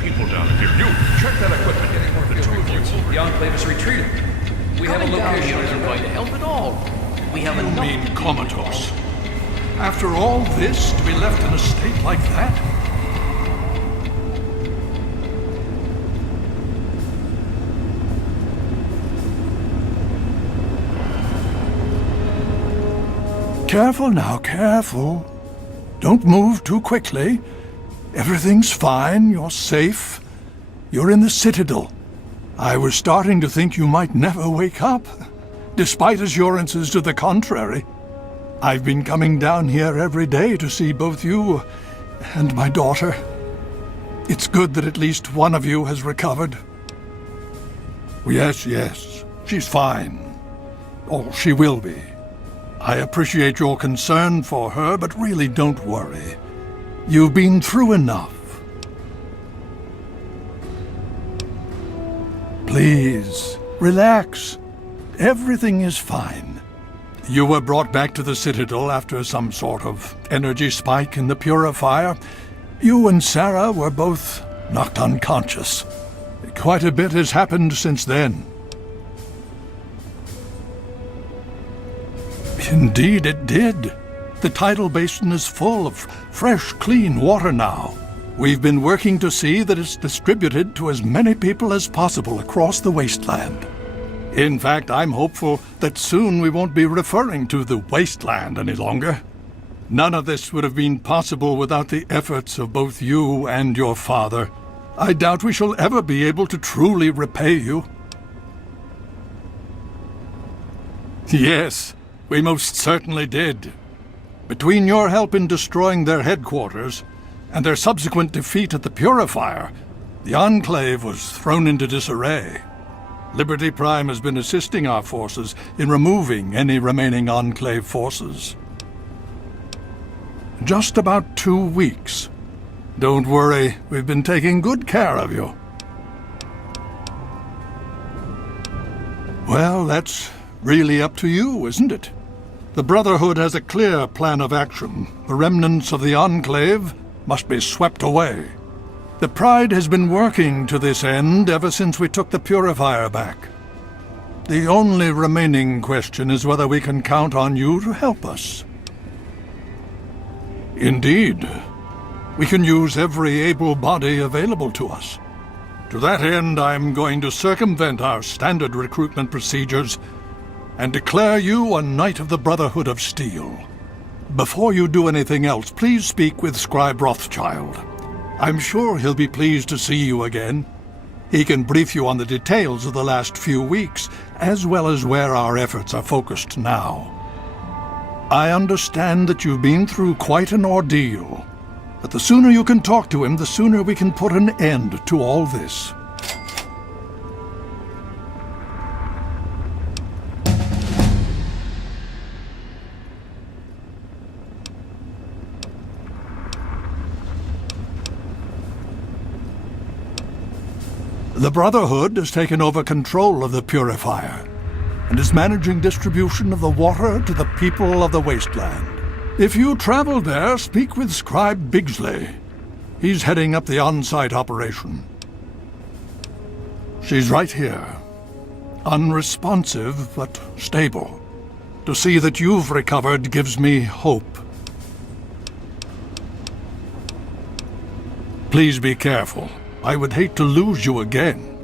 people down here. You, check that equipment. The two of you. The Enclave has retreated. We have a location isn't going to help at all. We have enough. You mean comatose? After all this, to be left in a state like that? Careful now, careful. Don't move too quickly. Everything's fine, you're safe. You're in the Citadel. I was starting to think you might never wake up, despite assurances to the contrary. I've been coming down here every day to see both you and my daughter. It's good that at least one of you has recovered. Yes, she's fine. Or she will be. I appreciate your concern for her, but really don't worry. You've been through enough. Please, relax. Everything is fine. You were brought back to the Citadel after some sort of energy spike in the purifier. You and Sarah were both knocked unconscious. Quite a bit has happened since then. Indeed it did. The tidal basin is full of fresh, clean water now. We've been working to see that it's distributed to as many people as possible across the wasteland. In fact, I'm hopeful that soon we won't be referring to the wasteland any longer. None of this would have been possible without the efforts of both you and your father. I doubt we shall ever be able to truly repay you. Yes, we most certainly did. Between your help in destroying their headquarters and their subsequent defeat at the Purifier, the Enclave was thrown into disarray. Liberty Prime has been assisting our forces in removing any remaining Enclave forces. Just about 2 weeks. Don't worry, we've been taking good care of you. Well, that's really up to you, isn't it? The Brotherhood has a clear plan of action. The remnants of the Enclave must be swept away. The Pride has been working to this end ever since we took the Purifier back. The only remaining question is whether we can count on you to help us. Indeed. We can use every able body available to us. To that end, I'm going to circumvent our standard recruitment procedures and declare you a Knight of the Brotherhood of Steel. Before you do anything else, please speak with Scribe Rothschild. I'm sure he'll be pleased to see you again. He can brief you on the details of the last few weeks, as well as where our efforts are focused now. I understand that you've been through quite an ordeal, but the sooner you can talk to him, the sooner we can put an end to all this. The Brotherhood has taken over control of the Purifier and is managing distribution of the water to the people of the wasteland. If you travel there, speak with Scribe Bigsley. He's heading up the on-site operation. She's right here. Unresponsive, but stable. To see that you've recovered gives me hope. Please be careful. I would hate to lose you again.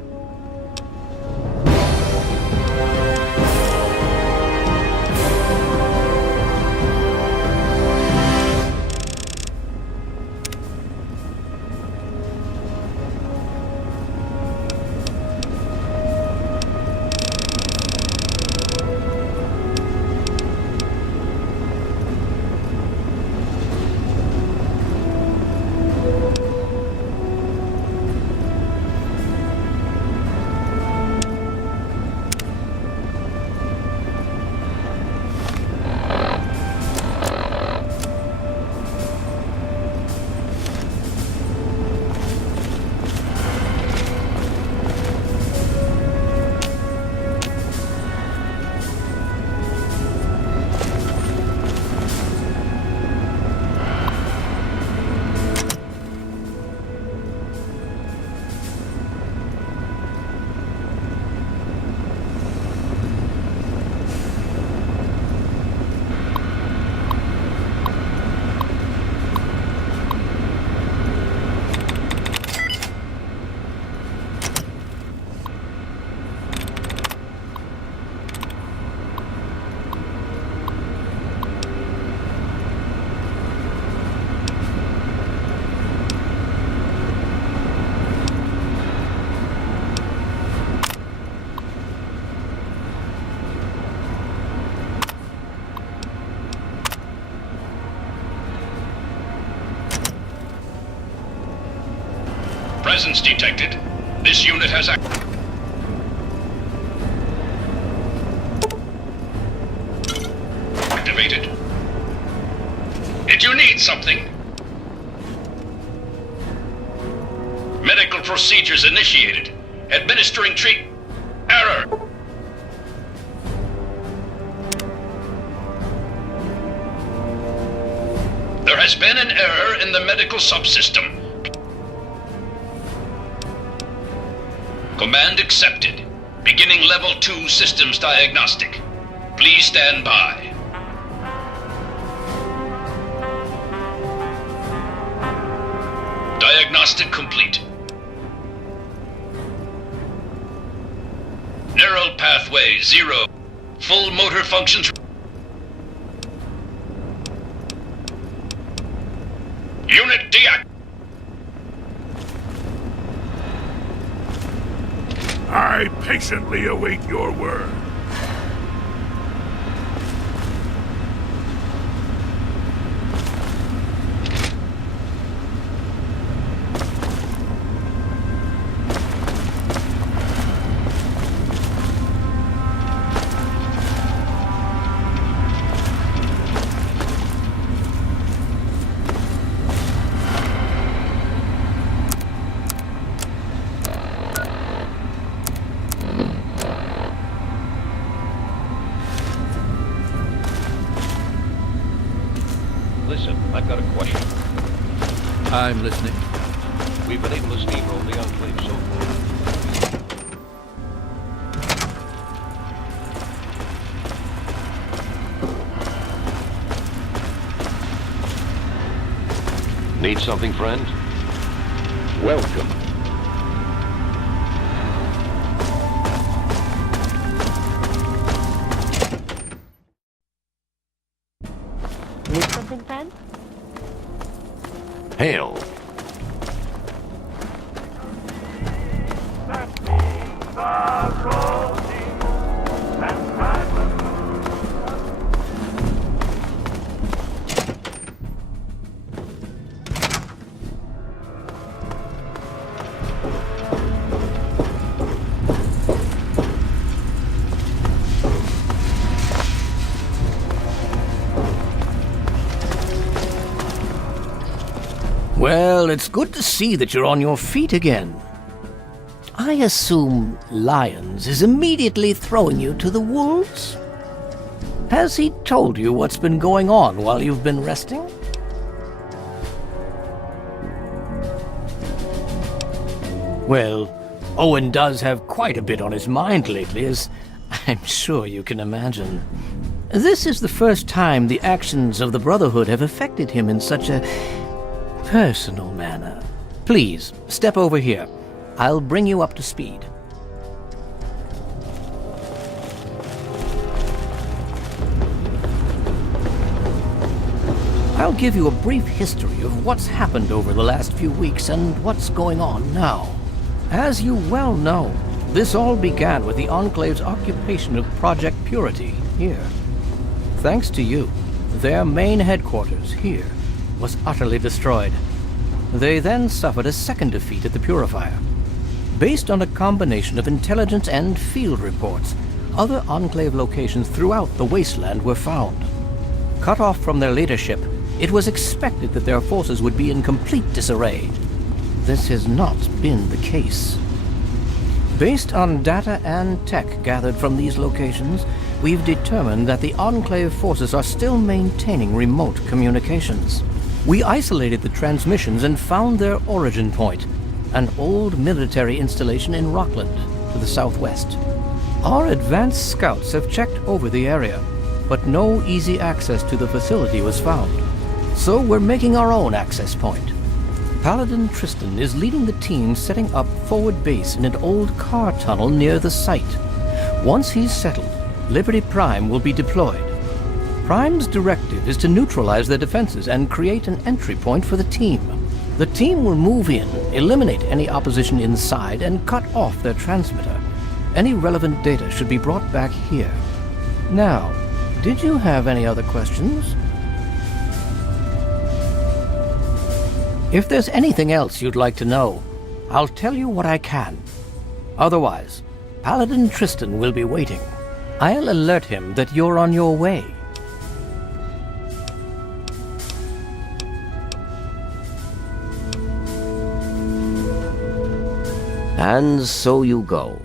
presence detected. This unit has activated. Did you need something? Medical procedures initiated. Administering treat. Error. There has been an error in the medical subsystem. Command accepted. Beginning level 2 systems diagnostic. Please stand by. Diagnostic complete. Neural pathway 0. Full motor functions. Unit deact. I patiently await your word. Listen, I've got a question. I'm listening. We've been able to steamroll the Enclave so far. Need something, friend? Welcome. Need something, friend? Hail. Well, it's good to see that you're on your feet again. I assume Lyons is immediately throwing you to the wolves? Has he told you what's been going on while you've been resting? Well, Owen does have quite a bit on his mind lately, as I'm sure you can imagine. This is the first time the actions of the Brotherhood have affected him in such a personal manner. Please, step over here. I'll bring you up to speed. I'll give you a brief history of what's happened over the last few weeks and what's going on now. As you well know, this all began with the Enclave's occupation of Project Purity here. Thanks to you, their main headquarters here was utterly destroyed. They then suffered a second defeat at the Purifier. Based on a combination of intelligence and field reports, other Enclave locations throughout the wasteland were found. Cut off from their leadership, it was expected that their forces would be in complete disarray. This has not been the case. Based on data and tech gathered from these locations, we've determined that the Enclave forces are still maintaining remote communications. We isolated the transmissions and found their origin point, an old military installation in Rockland, to the southwest. Our advanced scouts have checked over the area, but no easy access to the facility was found. So we're making our own access point. Paladin Tristan is leading the team setting up forward base in an old car tunnel near the site. Once he's settled, Liberty Prime will be deployed. Prime's directive is to neutralize their defenses and create an entry point for the team. The team will move in, eliminate any opposition inside, and cut off their transmitter. Any relevant data should be brought back here. Now, did you have any other questions? If there's anything else you'd like to know, I'll tell you what I can. Otherwise, Paladin Tristan will be waiting. I'll alert him that you're on your way. And so you go.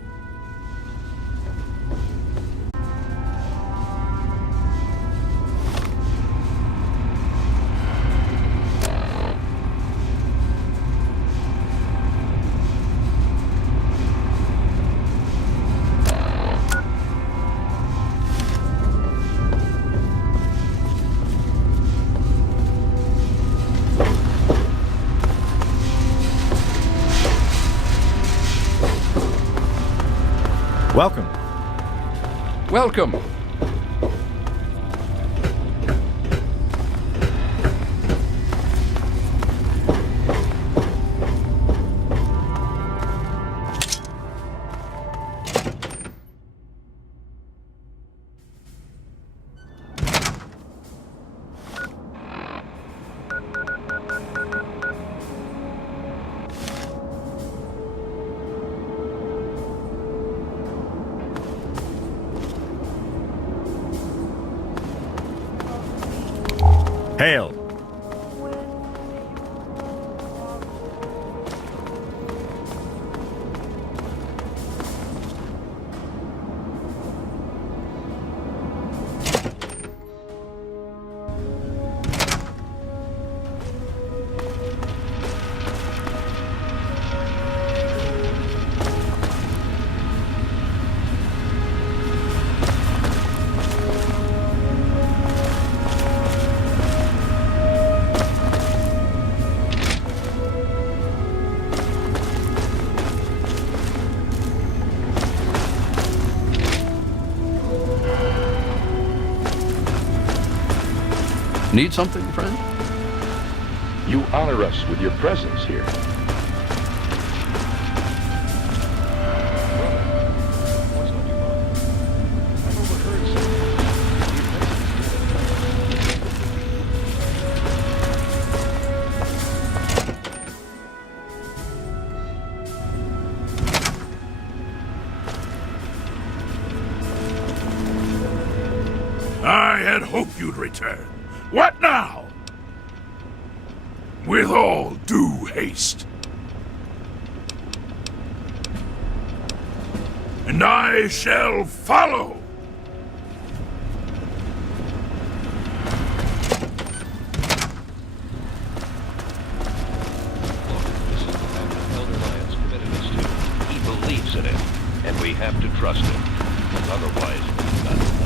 Welcome. Welcome. Hail. Need something, friend? You honor us with your presence here. I had hoped you'd return. What now? With all due haste. And I shall follow. This is the path that Elder Lyons committed us to. He believes in it, and we have to trust him. Otherwise, we've got nothing.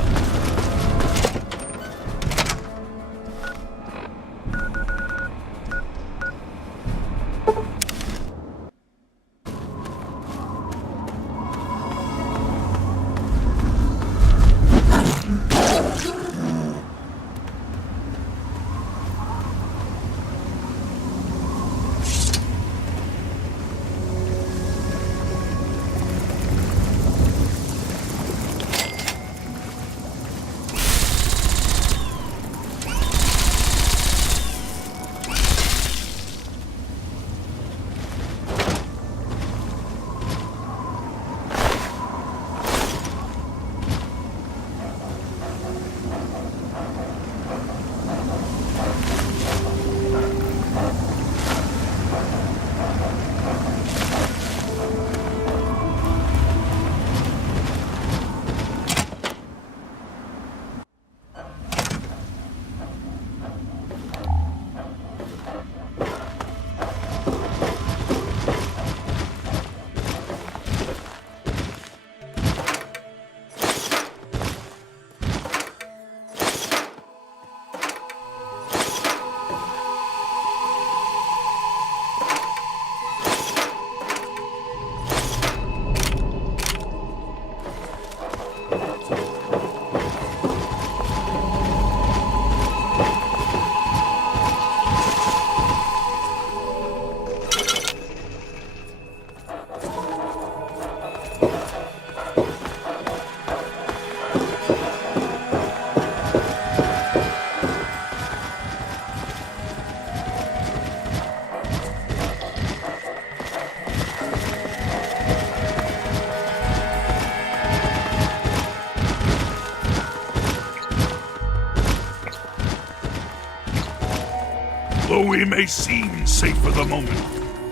We may seem safe for the moment.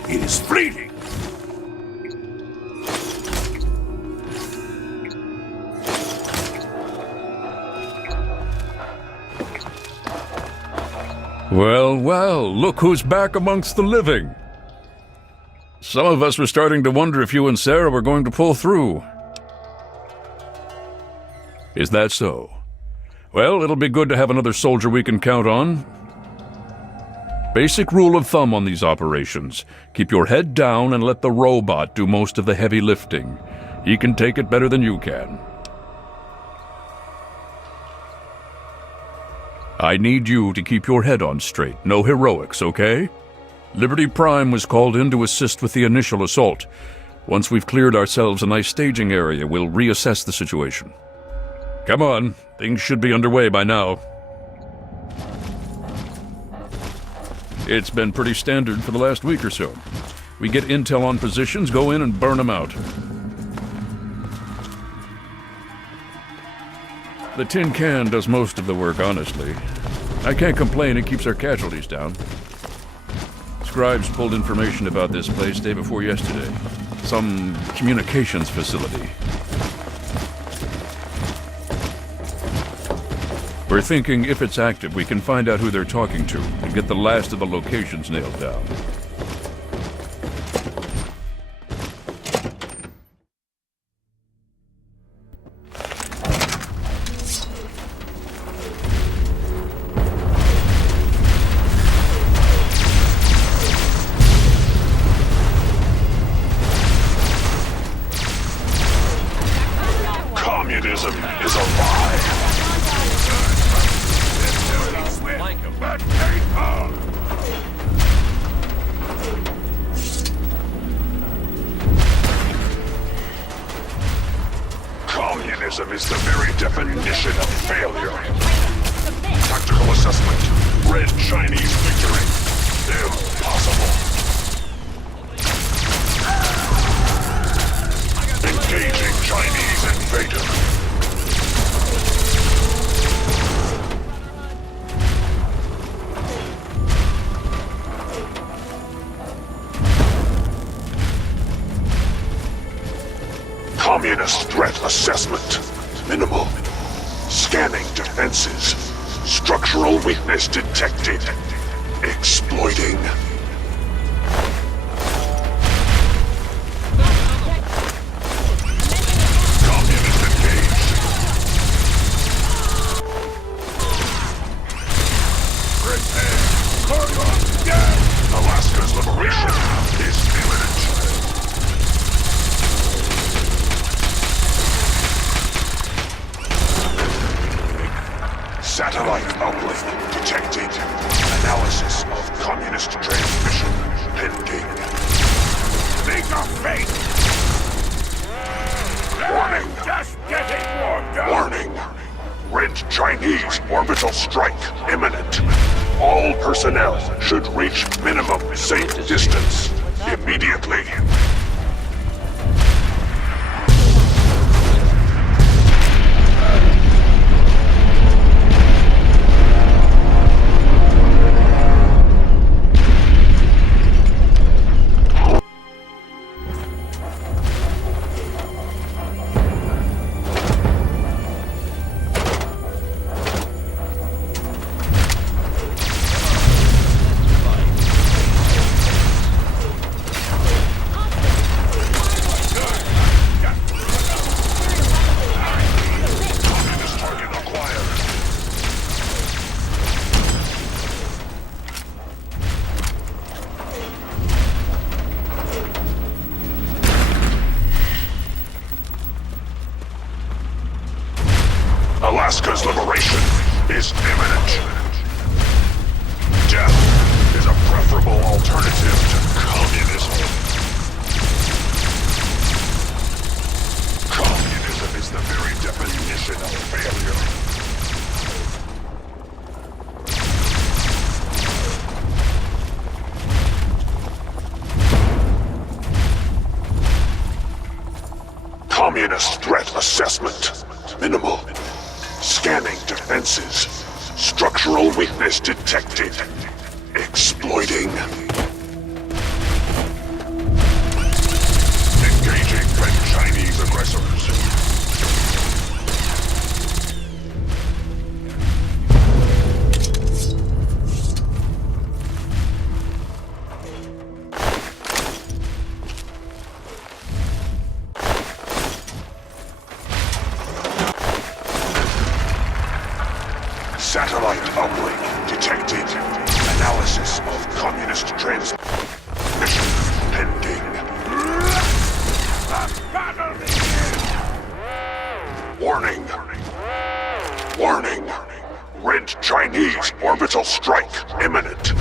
It is fleeting. Well, well, look who's back amongst the living. Some of us were starting to wonder if you and Sarah were going to pull through. Is that so? Well, it'll be good to have another soldier we can count on. Basic rule of thumb on these operations. Keep your head down and let the robot do most of the heavy lifting. He can take it better than you can. I need you to keep your head on straight. No heroics, okay? Liberty Prime was called in to assist with the initial assault. Once we've cleared ourselves a nice staging area, we'll reassess the situation. Come on, things should be underway by now. It's been pretty standard for the last week or so. We get intel on positions, go in and burn them out. The tin can does most of the work, honestly. I can't complain, it keeps our casualties down. Scribes pulled information about this place day before yesterday. Some communications facility. We're thinking if it's active, we can find out who they're talking to and get the last of the locations nailed down. Communism is a lie. But people! Communism is the very definition of failure. Tactical assessment. Red Chinese victory. Impossible. Engaging Chinese invader. Communist threat assessment. Minimal. Scanning defenses. Structural weakness detected. Exploiting. Communist engaged. Prepare for your death. Alaska's liberation is imminent. Satellite uplink detected. Analysis of communist transmission pending. Think of fate! Warning! Just getting warmed up! Warning! Red Chinese orbital strike imminent. All personnel should reach minimum safe distance immediately. Alaska's liberation is imminent. Death is a preferable alternative to communism. Communism is the very definition of failure. Communist threat assessment. Minimal. Scanning defenses. Structural weakness detected. Exploiting. Engaging Red Chinese aggressors. Satellite uplink detected. Analysis of communist transmission pending. Warning. Warning. Red Chinese orbital strike imminent.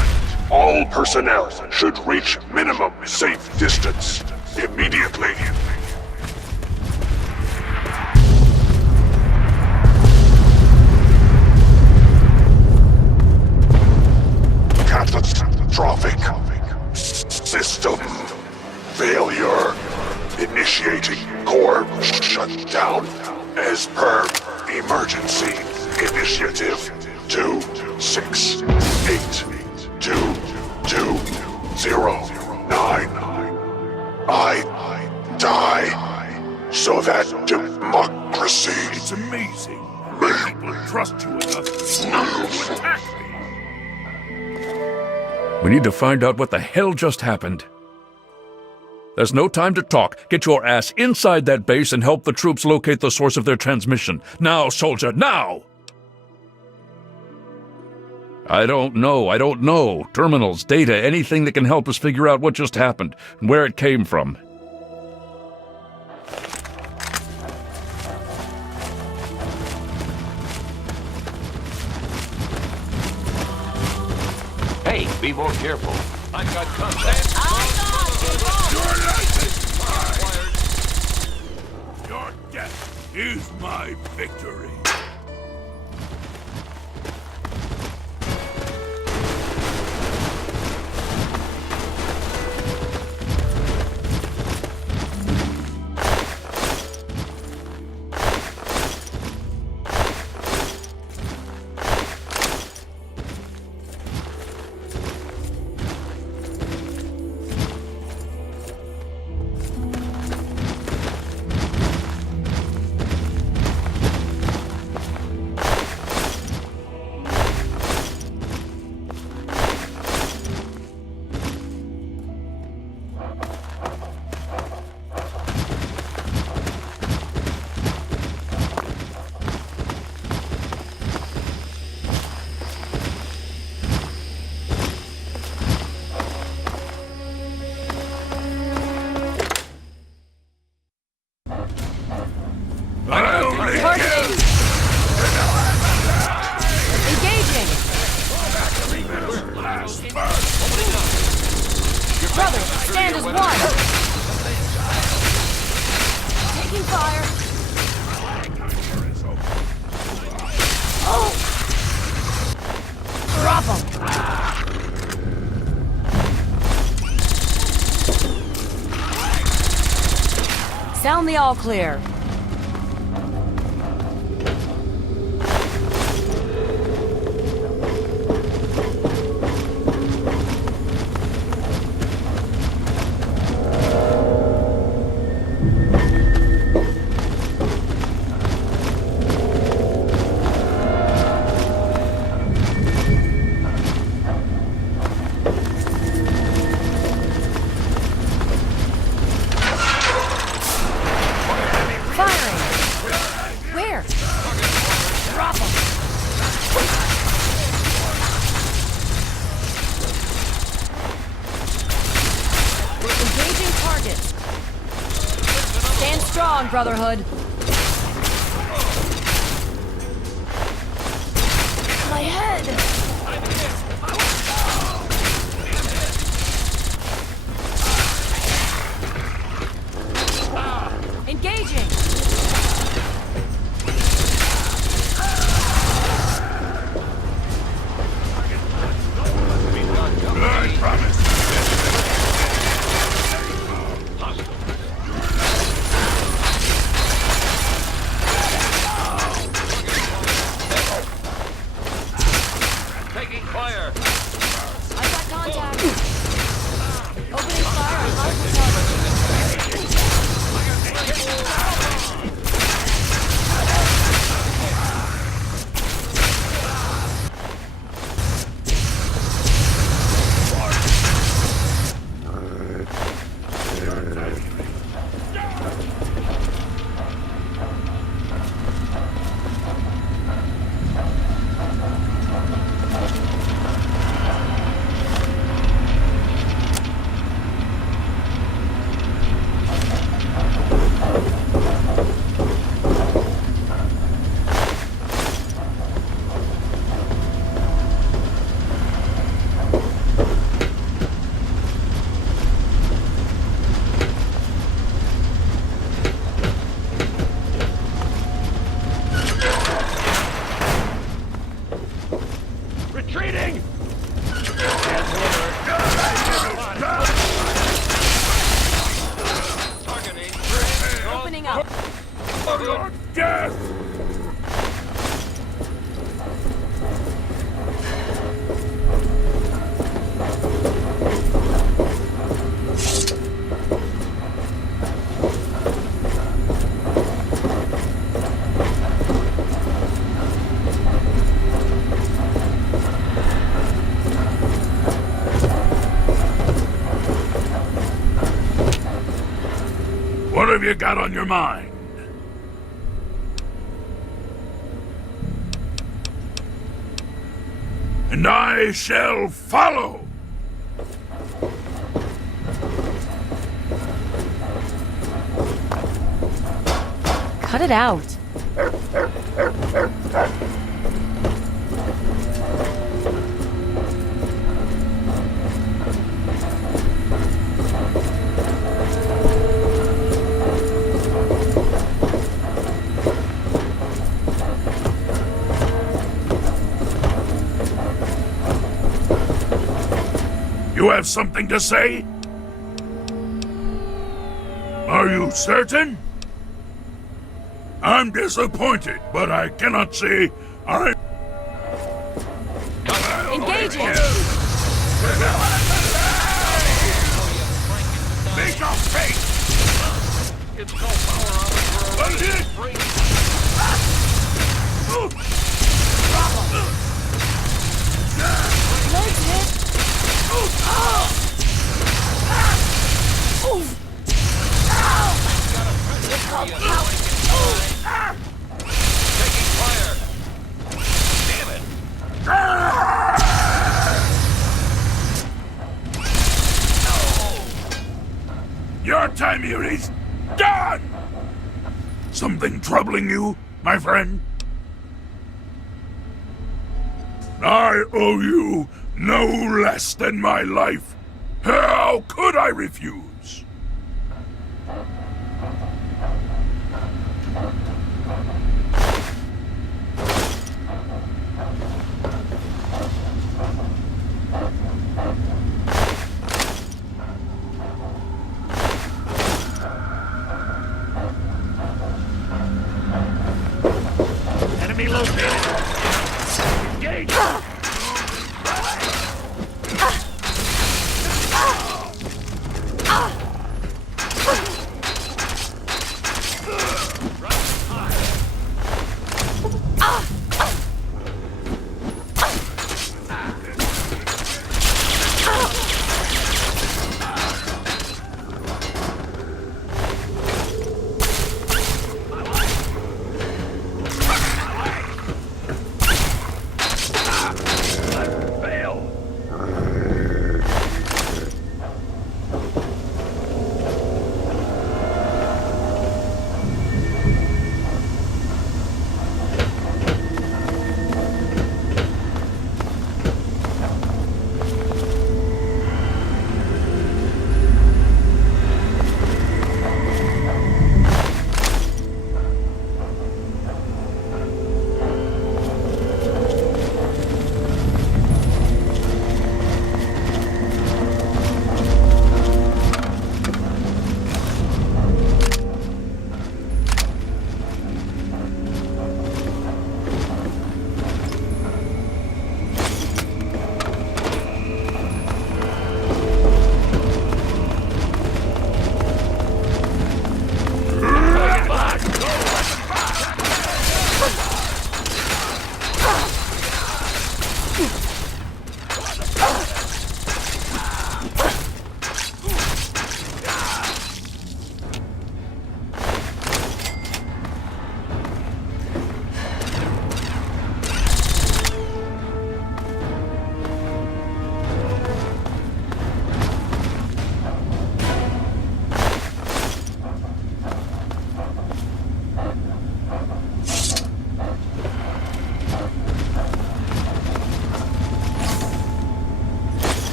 All personnel should reach minimum safe distance immediately. Catastrophic system failure. Initiating core shutdown as per emergency initiative 2682209. I die so that democracy. It's amazing. People trust you enough to attack me. We need to find out what the hell just happened. There's no time to talk. Get your ass inside that base and help the troops locate the source of their transmission. Now, soldier, now! I don't know. Terminals, data, anything that can help us figure out what just happened and where it came from. Hey, be more careful. I've got contact. Your life is mine. Your death is my victory. Brothers, stand as one! Taking fire! Oh! Drop 'em! Sound the all clear. Strong, Brotherhood. My head. Engaging. I promise. have you got on your mind? And I shall follow. Cut it out. You have something to say? Are you certain? I'm disappointed, but I cannot say I... Engaging! Make your face! It's called power on the road. Legs hit! Taking fire. Damn it. Your time here is done! Something troubling you, my friend? I owe you no less than my life. How could I refuse? Enemy located. Engage.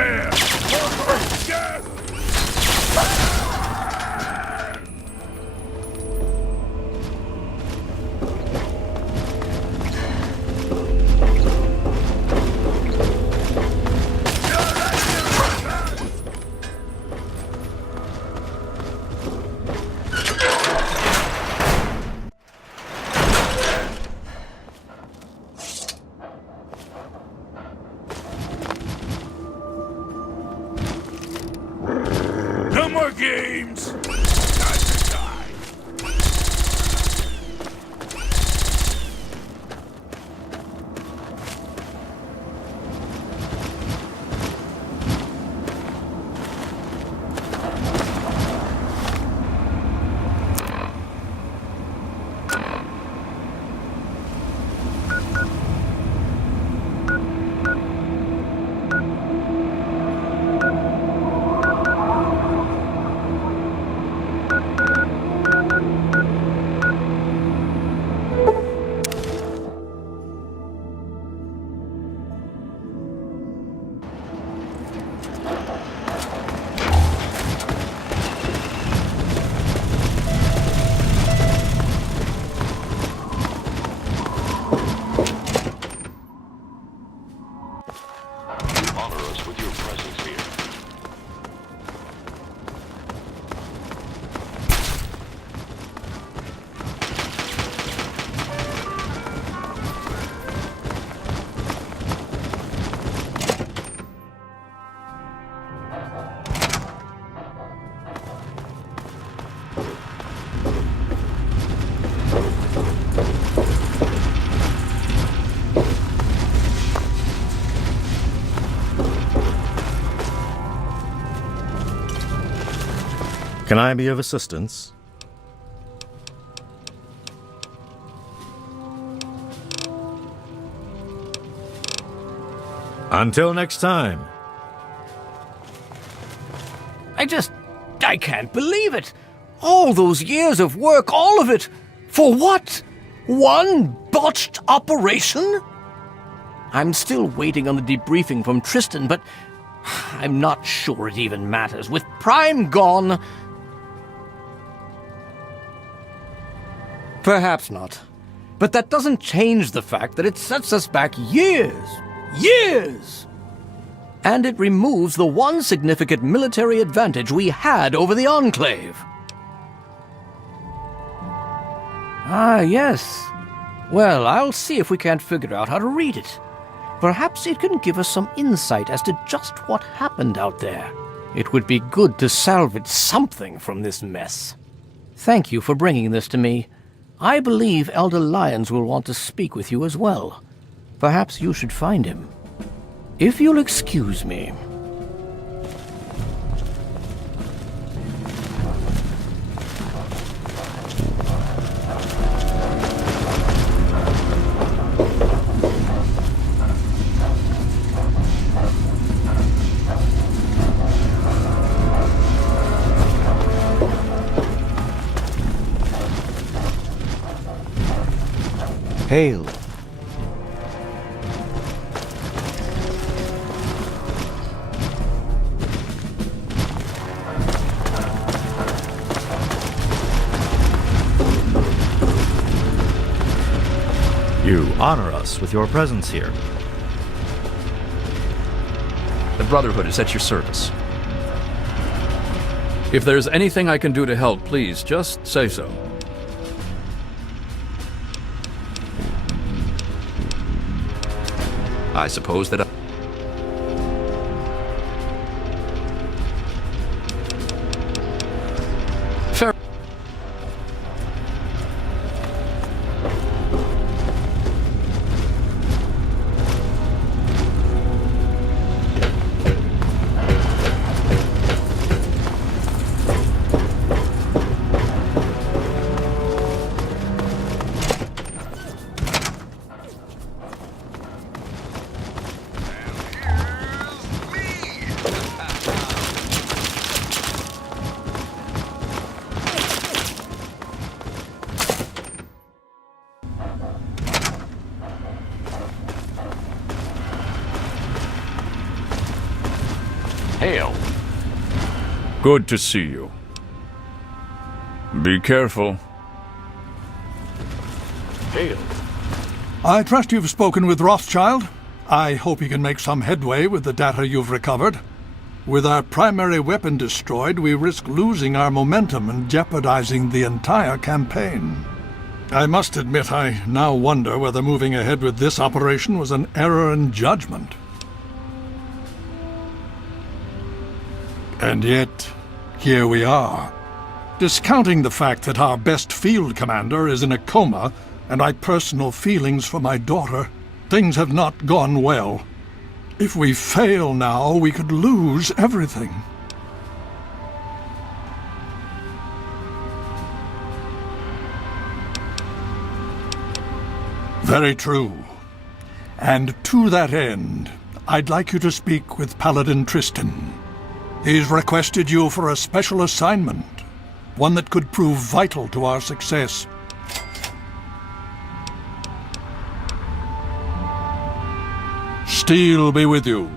Prepare for death! No more games! Time to die! Honor us with your presence here. Can I be of assistance? Until next time. I can't believe it. All those years of work, all of it. For what? One botched operation? I'm still waiting on the debriefing from Tristan, but I'm not sure it even matters. With Prime gone... Perhaps not. But that doesn't change the fact that it sets us back years. Years! And it removes the one significant military advantage we had over the Enclave. Ah, yes. Well, I'll see if we can't figure out how to read it. Perhaps it can give us some insight as to just what happened out there. It would be good to salvage something from this mess. Thank you for bringing this to me. I believe Elder Lyons will want to speak with you as well. Perhaps you should find him. If you'll excuse me. Hail. You honor us with your presence here. The Brotherhood is at your service. If there's anything I can do to help, please just say so. I suppose that fair. Hail. Good to see you. Be careful. Hail. I trust you've spoken with Rothschild. I hope he can make some headway with the data you've recovered. With our primary weapon destroyed, we risk losing our momentum and jeopardizing the entire campaign. I must admit, I now wonder whether moving ahead with this operation was an error in judgment. And yet, here we are. Discounting the fact that our best field commander is in a coma, and my personal feelings for my daughter, things have not gone well. If we fail now, we could lose everything. Very true. And to that end, I'd like you to speak with Paladin Tristan. He's requested you for a special assignment, one that could prove vital to our success. Steel be with you.